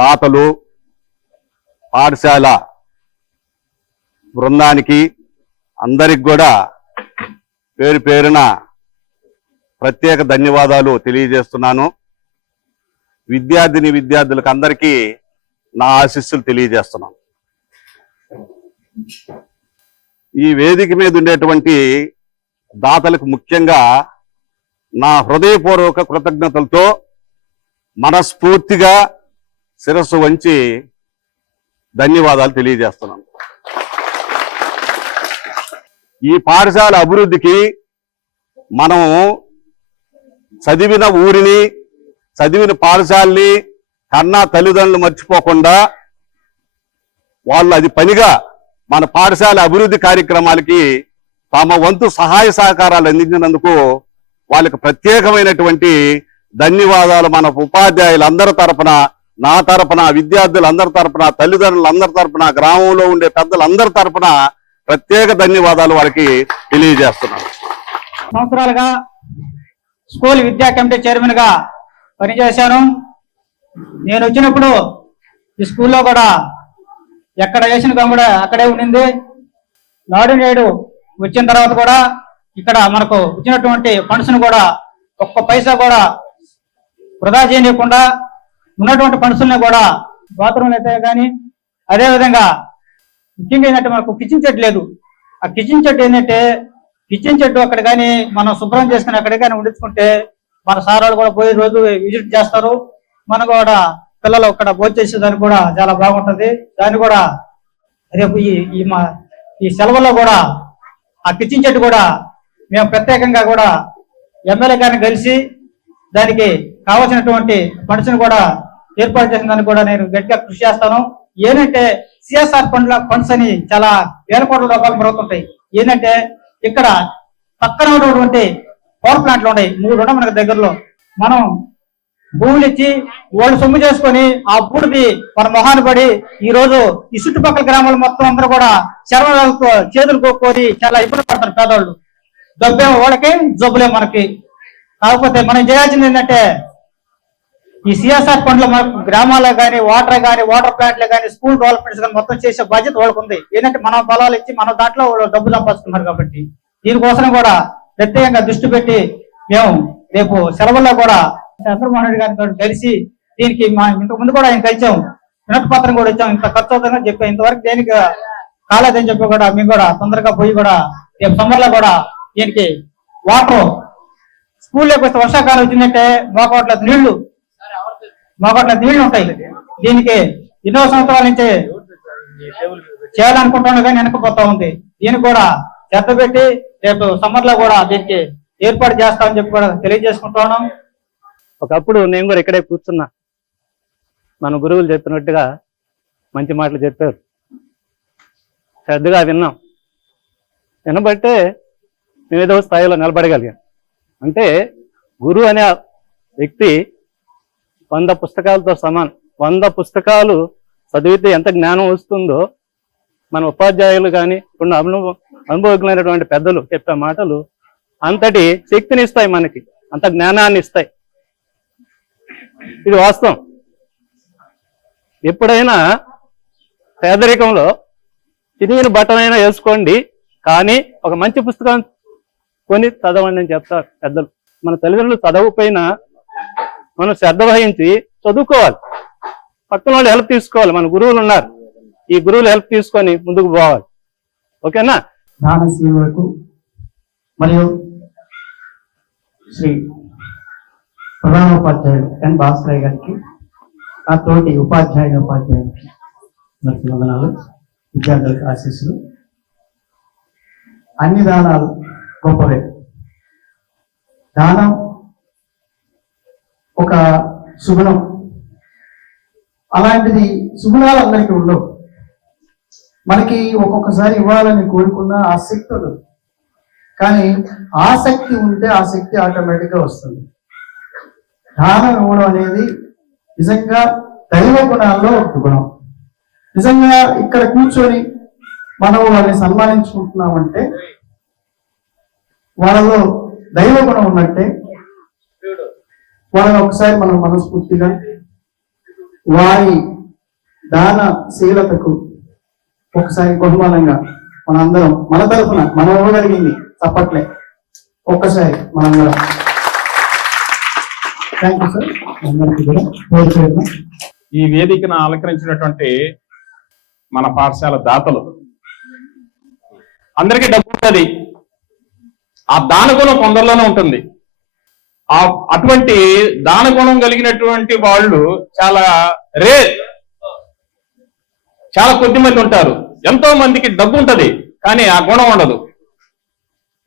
దాతలు, పాఠశాల బృందానికి అందరికి కూడా పేరు పేరున ప్రత్యేక ధన్యవాదాలు తెలియజేస్తున్నాను. విద్యార్థులకు అందరికీ నా ఆశీస్సులు తెలియజేస్తున్నాను. ఈ వేదిక మీద ఉండేటువంటి దాతలకు ముఖ్యంగా నా హృదయపూర్వక కృతజ్ఞతలతో మనస్ఫూర్తిగా శిరస్సు వంచి ధన్యవాదాలు తెలియజేస్తున్నాను. ఈ పాఠశాల అభివృద్ధికి మనం చదివిన ఊరిని, చదివిన పాఠశాలని కన్నా తల్లిదండ్రులు మర్చిపోకుండా వాళ్ళు అది పనిగా మన పాఠశాల అభివృద్ధి కార్యక్రమాలకి తమ వంతు సహాయ సహకారాలు అందించినందుకు వాళ్ళకి ప్రత్యేకమైనటువంటి ధన్యవాదాలు మన ఉపాధ్యాయులందరి తరపున, నా తరపున, విద్యార్థులందరి తరపున, తల్లిదండ్రులందరి తరపున, గ్రామంలో ఉండే పెద్దలందరి తరపున ప్రత్యేక ధన్యవాదాలు వాళ్ళకి తెలియజేస్తున్నాను. సంవత్సరాలుగా స్కూల్ విద్యా కమిటీ చైర్మన్ గా పనిచేశాను. నేను వచ్చినప్పుడు ఈ స్కూల్లో కూడా ఎక్కడ వేసిన గమ్ముడ అక్కడే ఉండింది. నాడు నేడు వచ్చిన తర్వాత కూడా ఇక్కడ మనకు వచ్చినటువంటి ఫండ్స్ ను కూడా ఒక్క పైసా కూడా వృధా చేయకుండా ఉన్నటువంటి ఫండ్స్ ని కూడా బాత్రూమ్లు అయితే కానీ, అదేవిధంగా ముఖ్యంగా ఏంటంటే మనకు కిచెన్ చెట్టు లేదు. ఆ కిచెన్ చెట్టు ఏంటంటే కిచెన్ చెట్టు అక్కడ కానీ మనం శుభ్రం చేసుకుని అక్కడ కానీ ఉండించుకుంటే మన సార్ వాళ్ళు కూడా పోయి రోజు విజిట్ చేస్తారు. మనకు కూడా పిల్లలు అక్కడ భోజనం చేసేదానికి కూడా చాలా బాగుంటుంది. దాన్ని కూడా రేపు ఈ సెలవుల్లో కూడా ఆ కిచెన్ చెట్టు కూడా మేము ప్రత్యేకంగా కూడా ఎమ్మెల్యే గారిని కలిసి దానికి కావాల్సినటువంటి ఫండ్స్ కూడా ఏర్పాటు చేసిన దానికి కూడా నేను గట్టిగా కృషి చేస్తాను. ఏంటంటే సిఎస్ఆర్ ఫండ్స్ అని చాలా వేల కోట్ల రూపాయలు పెరుగుతుంటాయి. ఏంటంటే ఇక్కడ పక్కన ఉన్నటువంటి పవర్ ప్లాంట్లు ఉన్నాయి, 3 ఉన్నాయి మనకు దగ్గరలో. మనం భూములు ఇచ్చి వాళ్ళు సొమ్ము చేసుకొని ఆ బూడిది మన మొహాన్ని పడి ఈ రోజు ఈ చుట్టుపక్కల గ్రామాలు మొత్తం అందరూ కూడా చర్మలతో చేతులు కోరి చాలా ఇబ్బంది పడతారు పేదవాళ్ళు. జబ్బేమో వాళ్ళకి, జబ్బులే మనకి. కాకపోతే మనం చేయాల్సింది ఏంటంటే ఈ సిఎస్ఆర్ ఫండ్లు మనకు గ్రామాల్లో కానీ, వాటర్ ప్లాంట్లు కానీ, స్కూల్ డెవలప్మెంట్స్ కానీ మొత్తం చేసే బాధ్యత వాళ్ళకు ఉంది. ఏంటంటే మనం పొలాలు ఇచ్చి మనం దాంట్లో డబ్బు సంపాదిస్తున్నారు కాబట్టి దీనికోసం కూడా ప్రత్యేకంగా దృష్టి పెట్టి మేము రేపు సెలవుల్లో కూడా చంద్రమోహన్ రెడ్డి గారితో కలిసి దీనికి ఇంతకు ముందు కూడా ఆయన కలిసాం, వినతి పత్రం కూడా ఇచ్చాం. ఇంత ఖర్చు అవుతుందని చెప్పి ఇంతవరకు దేనికి కాలేదని చెప్పి కూడా మేము కూడా తొందరగా పోయి కూడా రేపు సమ్మర్లో కూడా దీనికి వాటర్ స్కూల్లోకి వస్తే వర్షాకాలం వచ్చిందంటే మోకోట్ల నీళ్లు ఉంటాయి. దీనికి ఎన్నో సంవత్సరాల నుంచి చేయాలనుకుంటున్నా కానీ వెనకపోతా ఉంది. దీనికి కూడా శ్రద్ధ పెట్టి రేపు సమ్మర్ లో కూడా దీనికి ఏర్పాటు చేస్తామని చెప్పి కూడా తెలియజేసుకుంటున్నాం. ఒకప్పుడు నేను కూడా ఇక్కడే కూర్చున్నా, మన గురువులు చెప్పినట్టుగా మంచి మాటలు చెప్పారు, శ్రద్ధగా విన్నాం. వినబట్టే మేము ఏదో స్థాయిలో నిలబడగలిగాం. అంటే గురువు అనే వ్యక్తి 100 పుస్తకాలతో సమానం. 100 పుస్తకాలు చదివితే ఎంత జ్ఞానం వస్తుందో మన ఉపాధ్యాయులు కానీ కొన్ని అనుభవజ్ఞులైనటువంటి పెద్దలు చెప్పే మాటలు అంతటి శక్తిని ఇస్తాయి, మనకి అంత జ్ఞానాన్ని ఇస్తాయి. ఇది వాస్తవం. ఎప్పుడైనా పేదరికంలో చినిగిన బట్టనైనా వేసుకోండి, కానీ ఒక మంచి పుస్తకం కొని చదవండి అని చెప్తారు పెద్దలు. మన తల్లిదండ్రులు చదవకపోయినా మనం శ్రద్ధ వహించి చదువుకోవాలి, పక్కన వాళ్ళు హెల్ప్ తీసుకోవాలి. మన గురువులు ఉన్నారు, ఈ గురువులు హెల్ప్ తీసుకొని ముందుకు పోవాలి. ఓకేనా? దానశీలకు మరియు శ్రీ ప్రధానోపాధ్యాయుడు ఎన్ భాస్కరయ్య గారికి, నా తోటి ఉపాధ్యాయునికి వందనాలు, విద్యార్థులకు ఆశీస్సులు. అన్ని దానాలు గొప్పవే. దానం ఒక సుగుణం, అలాంటిది సుగుణాలు అందరికీ ఉండవు. మనకి ఒక్కొక్కసారి ఇవ్వాలని కోరుకున్న ఆసక్తి ఉండదు, కానీ ఆసక్తి ఉంటే ఆ శక్తి ఆటోమేటిక్గా వస్తుంది. దానం ఇవ్వడం అనేది నిజంగా దైవ గుణాల్లో ఒక గుణం. నిజంగా ఇక్కడ కూర్చొని మనం వాళ్ళని సన్మానించుకుంటున్నామంటే వాళ్ళలో దైవ గుణం ఉన్నట్టే. వాళ్ళని ఒకసారి మనం మనస్ఫూర్తిగా వారి దానశీలతకు ఒకసారి బహుమానంగా మనందరం మన తరఫున మనం ఇవ్వగలిగింది తప్పట్లే ఒక్కసారి మనందరం. Thank you sir. అందరికీ కూడా పేరు పేరున ఈ వేదికను అలంకరించినటువంటి మన పాఠశాల దాతలు అందరికీ డబ్బు ఉంటుంది, ఆ దాన గుణం కొందరిలోనే ఉంటుంది. అటువంటి దాన గుణం కలిగినటువంటి వాళ్ళు చాలా చాలా కొద్ది మంది ఉంటారు. ఎంతో మందికి డబ్బు ఉంటది కానీ ఆ గుణం ఉండదు.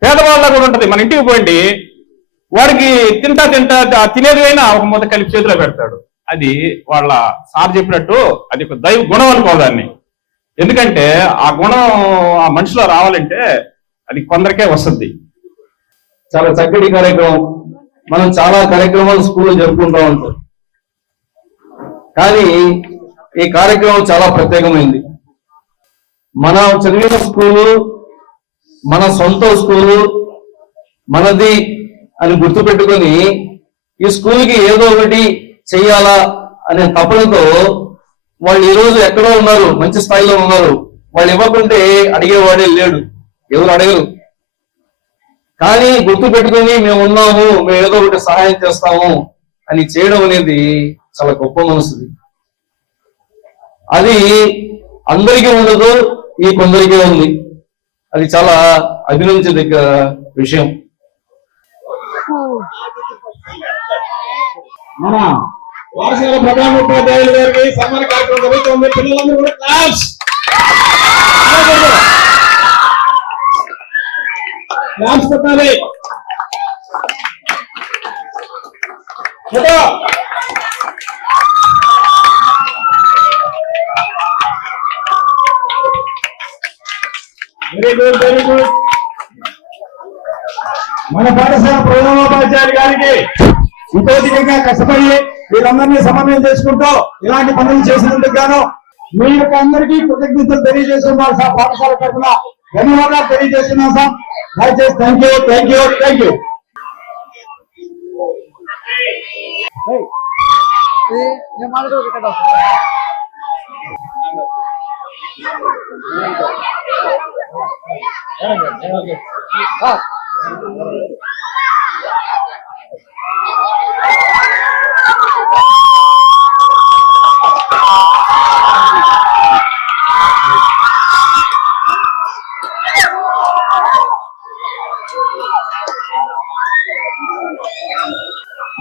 పేదవాళ్ళ కూడా ఉంటది. మన ఇంటికి పోయింది వాడికి తింటా తినేది అయినా ఒక ముద్ద కలిపి చేతిలో పెడతాడు. అది వాళ్ళ సార్ చెప్పినట్టు అది ఒక దైవ గుణం అనుకోదాన్ని. ఎందుకంటే ఆ గుణం ఆ మనిషిలో రావాలంటే అది కొందరికే వస్తుంది. చాలా చక్కటి కార్యక్రమం. మనం చాలా కార్యక్రమాలు స్కూల్లో జరుపుకుంటూ ఉంటాం, కానీ ఈ కార్యక్రమం చాలా ప్రత్యేకమైంది. మన చదివిన స్కూలు మన సొంత స్కూలు మనది అని గుర్తుపెట్టుకొని ఈ స్కూల్కి ఏదో ఒకటి చెయ్యాలా అనే తపనతో వాళ్ళు ఈరోజు ఎక్కడో ఉన్నారు, మంచి స్థాయిలో ఉన్నారు. వాళ్ళు ఇవ్వకుంటే అడిగేవాడే లేడు, ఎవరు అడగరు. కానీ గుర్తు పెట్టుకుని మేము ఉన్నాము, మేము ఏదో ఒకటి సహాయం చేస్తాము అని చేయడం అనేది చాలా గొప్ప మనసుది. అది అందరికీ ఉండదు, ఈ కొందరికే ఉంది. అది చాలా అభినందించదగ్గ విషయం. మన పాఠశాల ప్రధానోపాధ్యాయుల గారికి సన్మాన కార్యక్రమం జరుగుతుంది. పిల్లలందరూ కూడా క్లాప్స్ పెట్టాలి. Very good, very good. మన పాఠశాల ప్రధానోపాధ్యాయులు గారికి ఇంకోటిగా కష్టపడి వీరందరినీ సమన్వయం చేసుకుంటూ ఇలాంటి పనులు చేసినందుకు గాను మీ యొక్క అందరికీ కృతజ్ఞతలు తెలియజేస్తున్నాం. సార్ పాఠశాల తరఫున ధన్యవాదాలు తెలియజేస్తున్నాం సార్. దయచేసి thank you, thank you, thank you.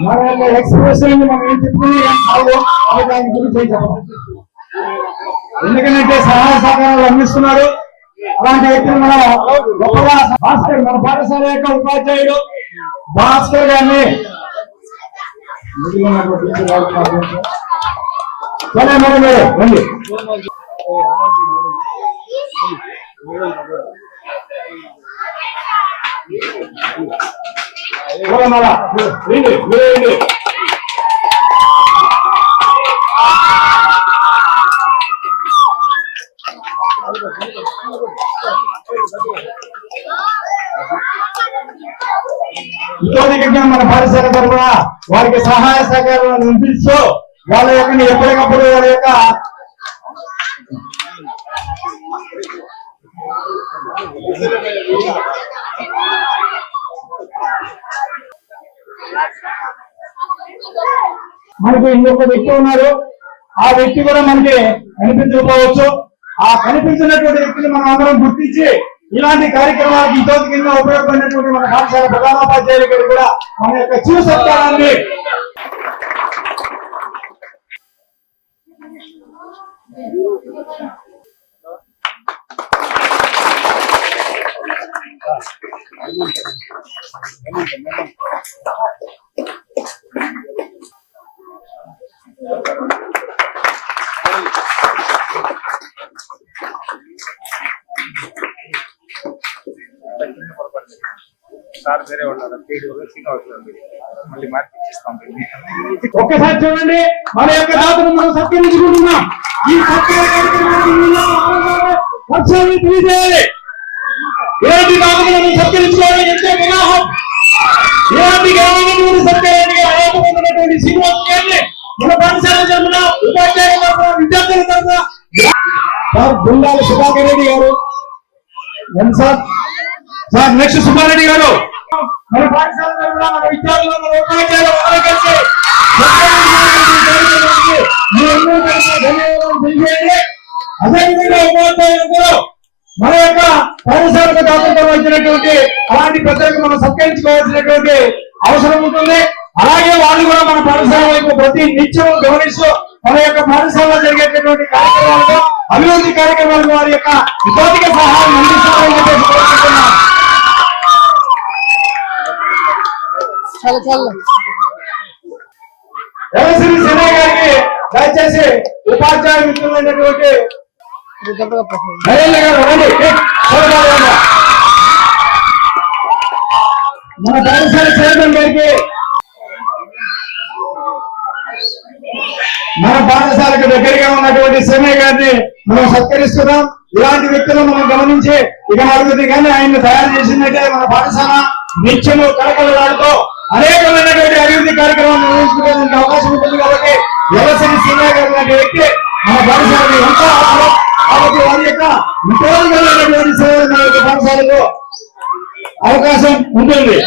మన యొక్క ఎక్స్ప్రెషన్ మనం ఏం చెప్పుకుని దాని గురించి చెప్పాలి. ఎందుకంటే సహాయ సహకారాలు అందిస్తున్నారు. అలాంటి వ్యక్తులు మనం గొప్పగా భాస్కర్, మన పాఠశాల యొక్క ఉపాధ్యాయుడు భాస్కర్ గారిని సరే మరి మీరు రండి. ఇంకోటిగా మన పాఠశాల తరఫున వారికి సహాయ సహకారాలు అందిస్తూ వాళ్ళ యొక్క ఎప్పటికప్పుడు వాళ్ళ యొక్క మనకి ఇంకొక వ్యక్తి ఉన్నారు. ఆ వ్యక్తి కూడా మనకి కనిపించకపోవచ్చు. ఆ కనిపించినటువంటి వ్యక్తిని మనం అందరం గుర్తించి ఇలాంటి కార్యక్రమాలకు ఇంతకు కింద ఉపయోగపడినటువంటి మన పాఠశాల ప్రధానోపాధ్యాయులు గారు కూడా మన యొక్క చిరు సత్కారాన్ని ఒక్కసారి చూడండి, మన యొక్క దాతను మనం సత్కరించుకుంటున్నాం. ఈ సత్కార కార్యక్రమాన్ని తెలియజేయాలి. ఇలాంటి దాతను మనం సత్కరించుకోవడం ఎంతో వివాహం. ఇలాంటి గ్రామాలను సత్కరించడానికి శ్రీనివాస్ గారిని మన పాఠశాల జన్మలో ఉపాధ్యాయులు సార్ గుండాల సుధాకర్ రెడ్డి గారు. సార్ సార్ నెక్స్ట్ సుబ్బారెడ్డి గారు. మన పాఠశాల తరఫున మన విద్యార్థులు మన ఉపాధ్యాయులు అందరూ కలిసి మీరందరూ కలిసి ధన్యవాదాలు తెలియజేయండి. అదేవిధంగా ఉపాధ్యాయులందరూ మన యొక్క పాఠశాలకు దాతృత్వం వచ్చినటువంటి అలాంటి పెద్దలకు మనం సత్కరించుకోవాల్సినటువంటి అవసరం ఉంటుంది. అలాగే వాళ్ళు కూడా మన పాఠశాల వైపు ప్రతి నిత్యం గమనిస్తూ మన యొక్క పాఠశాలలో జరిగేటటువంటి కార్యక్రమాలకు అభివృద్ధి కార్యక్రమాలకు వారి యొక్క భౌతిక సహాయం అందిస్తారని చెప్పేసి కోరుకుంటున్నాం. దేవశ్రీ సిన్హా గారికి దయచేసి ఉపాధ్యాయ మిత్రులైనటువంటి నరేంద్ర గారు రండి. మన పాఠశాల చైర్మన్ గారికి మన పాఠశాలకు దగ్గరగా ఉన్నటువంటి సిన్హా గారిని మనం సత్కరిస్తున్నాం. ఇలాంటి వ్యక్తులను మనం గమనించి ఇక నలుగురిని కానీ ఆయన్ని తయారు చేసినట్టే మన పాఠశాల నిత్యము కలకలలాడుతూ అనేకమైనటువంటి అభివృద్ధి కార్యక్రమాలు నిర్వహించుకోవడానికి అవకాశం ఉంటుంది. కాబట్టి దేవశ్రీ సిన్హా గారు లాంటి వ్యక్తి మన పాఠశాలకు ఎంతో అవసరం. కాబట్టి వారి యొక్క వితోదికమైనటువంటి సేవలు మన యొక్క పాఠశాలకు అవకాశం ఉంటుంది.